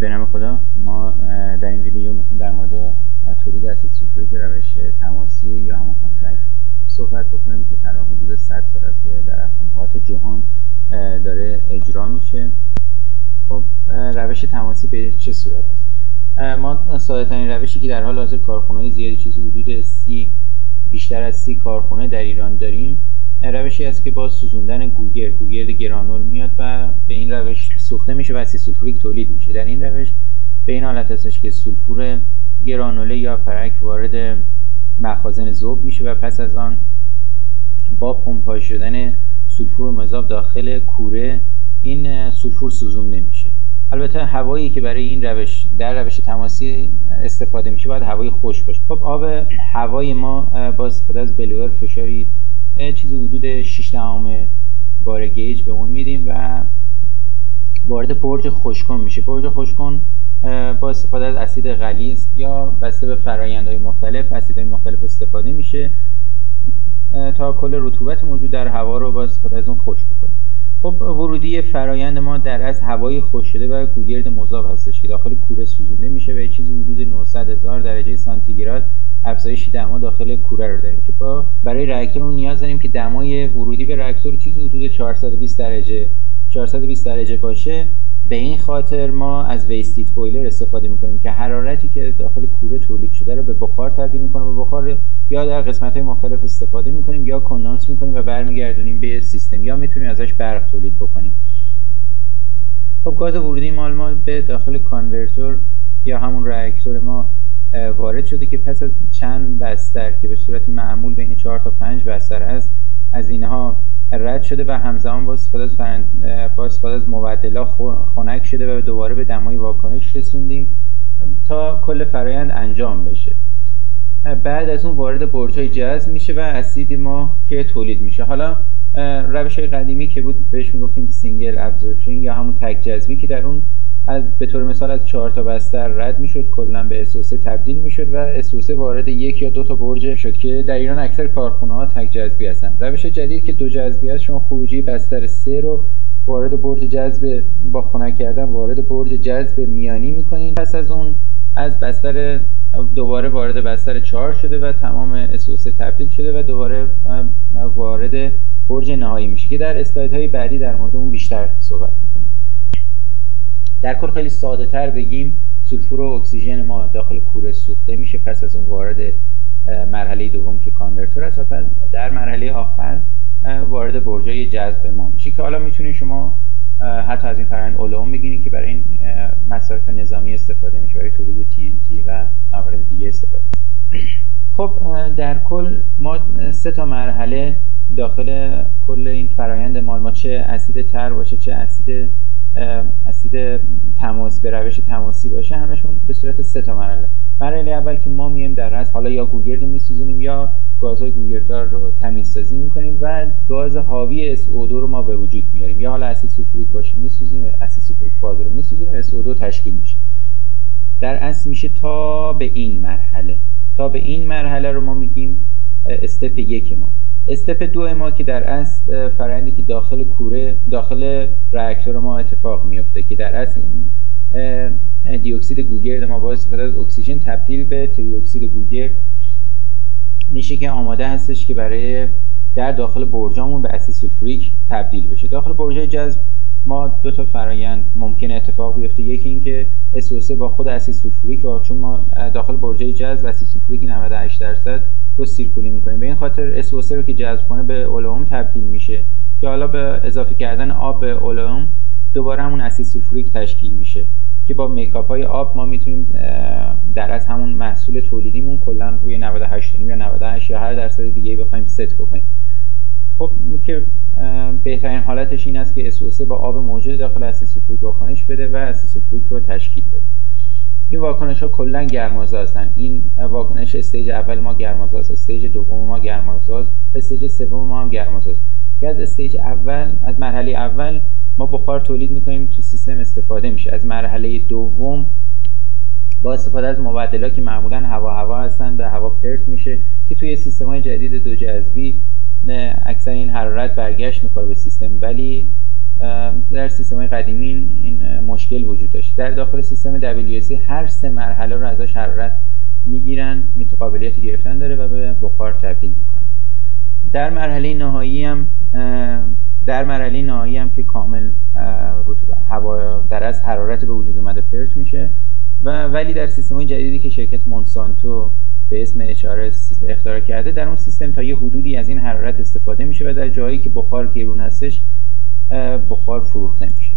به نام خدا. ما در این ویدیو میخوایم در مورد تولید اسید سولفوریک به روش تماسی یا همون کانتکت صحبت بکنیم که تقریبا حدود 100 سال است که در افسانه‌های جهان داره اجرا میشه. خب روش تماسی به چه صورت است؟ ما ساده ترین روشی که در حال حاضر کارخانه‌های زیادی چیزی حدود بیشتر از 30 کارخانه در ایران داریم، روشی است که با سوزوندن گوگرد گرانول میاد و به این روش سوخته میشه و اسید سولفوریک تولید میشه. در این روش به این حالت هستش که سولفور گرانوله یا پرک وارد مخازن ذوب میشه و پس از آن با پمپاژ شدن سولفور مذاب داخل کوره این سولفور سوزونده میشه. البته هوایی که برای این روش در روش تماسی استفاده میشه باید هوای خشک باشه. خب هوای ما با استفاده از بلوئر فشاری چیزی حدود 6 بار گیج به اون میدیم و وارد برج خشکن میشه. برج خشکن با استفاده از اسید غلیظ یا بسته به فرآیندهای مختلف اسیدهای مختلف استفاده میشه تا کل رطوبت موجود در هوا رو با استفاده از اون خشک بکنیم. خب ورودی فرایند ما در از هوای خشک شده و گوگرد مذاب هستش که داخل کوره سوزونده میشه و یه چیزی حدود 900,000 درجه سانتیگراد افزایش دما داخل کوره رو داریم که برای راکتور اون نیاز داریم که دمای ورودی به راکتور چیزی حدود 420 درجه باشه. به این خاطر ما از ویستیت بویلر استفاده میکنیم که حرارتی که داخل کوره تولید شده رو به بخار تبدیل میکنیم. به بخار یا در قسمت‌های مختلف استفاده میکنیم یا کندانس میکنیم و برمیگردونیم به سیستم یا میتونیم ازش برق تولید بکنیم. خب گاز ورودی ما به داخل کانورتور یا همون راکتور ما وارد شده که پس از چند بستر که به صورت معمول بین 4 تا 5 بستر هست از اینها رد شده و همزمان با استفاده از مبدلا خنک شده و دوباره به دمای واکنش رسوندیم تا کل فرایند انجام بشه. بعد از اون وارد برج‌های جذب میشه و اسید ما که تولید میشه. حالا روش‌های قدیمی که بود بهش میگفتیم سینگل ابزورپشن یا همون تک جذبی که در اون به طور مثال از 4 تا بستر رد میشد کلا به SO3 تبدیل میشد و SO3 وارد 1 یا 2 تا برج شد که در ایران اکثر کارخونه‌ها تک جذبی هستن. روش جدید که 2 جذبی است، شما خروجی بستر 3 رو وارد برج جذب با خنک کردن وارد برج جذب میانی میکنین. پس از اون از بستر دوباره وارد بستر 4 شده و تمام SO3 تبدیل شده و دوباره وارد برج نهایی میشه که در اسلایدهای بعدی در مورد اون بیشتر صحبت میکنیم. در کل خیلی ساده تر بگیم سولفور و اکسیژن ما داخل کوره سوخته میشه، پس از اون وارد مرحله دوم که کانورتور است و در مرحله آخر وارد برجای جذب ما میشه که حالا میتونید شما حتی از این فرآیند اولئوم بگیرید که برای این مصارف نظامی استفاده میشه، برای تولید TNT و موارد دیگه استفاده. خب در کل ما 3 تا مرحله داخل کل این فرآیند ما چه اسید تر باشه چه اسید تماس به روش تماسی باشه همشون به صورت 3 تا مرحله اول که ما میایم در رأس حالا یا گوگرد رو میسوزونیم یا گازهای گوگرددار رو تمیزسازی میکنیم و گاز حاوی SO2 رو ما به وجود میاریم، یا حالا اسید سولفوریک باشه میسوزونیم اسید سولفوریک فاضل رو میسوزونیم SO2 تشکیل میشه. در اصل میشه تا به این مرحله رو ما میگیم استپ 1 ما. استپ 2 ما که در اصل فرآیندی که داخل کوره داخل راکتور ما اتفاق میفته که در اصل این دی اکسید گوگرد ما با استفاده از اکسیژن تبدیل به تری اکسید گوگرد میشه که آماده هستش که برای در داخل برجامون به اسید سولفوریک تبدیل بشه. داخل برجای جذب ما 2 تا فرآیند ممکنه اتفاق بیفته. یکی این که SO3 با خود اسید سولفوریک و چون ما داخل برجای جذب اسید سولفوریک 98% رو سیرکولی میکنیم، به این خاطر SO3 رو که جذب کنه به اولئوم تبدیل میشه که حالا به اضافه کردن آب به اولئوم دوباره همون اسید سولفوریک تشکیل میشه که با میکاپ های آب ما میتونیم در از همون محصول تولیدیمون کلا روی 98 یا 98 یا هر درصد دیگه بخوایم ست بکنیم. خب که بهترین حالتش این است که SO3 با آب موجود داخل اسید سولفوریک واکنش بده و اسید سولفوریک رو تشکیل بده. این واکنش ها کلا گرمازا هستن. این واکنش استیج اول ما گرمازا است، استیج دوم ما گرمازا است، استیج سوم ما هم گرمازا است که از استیج اول از مرحله اول ما بخار تولید میکنیم تو سیستم استفاده میشه. از مرحله دوم با استفاده از مبدلا که معمولا هوا هستن به هوا پرت میشه که توی سیستم‌های جدید 2 جذبی اکثر این حرارت برگشت میخوره به سیستم، ولی در سیستم‌های قدیمی این مشکل وجود داشت. در داخل سیستم WSC هر 3 مرحله رو ازش حرارت میگیرن، قابلیت گرفتن داره و به بخار تبدیل میکنن. در مرحله نهایی هم که کامل رطوبت هوا در از حرارت به وجود اومده پرت میشه ولی در سیستم‌های جدیدی که شرکت مونسانتو به اسم HR اختراع کرده، در اون سیستم تا یه حدودی از این حرارت استفاده میشه و در جایی که بخار گرون هستش بخار فروخته میشه.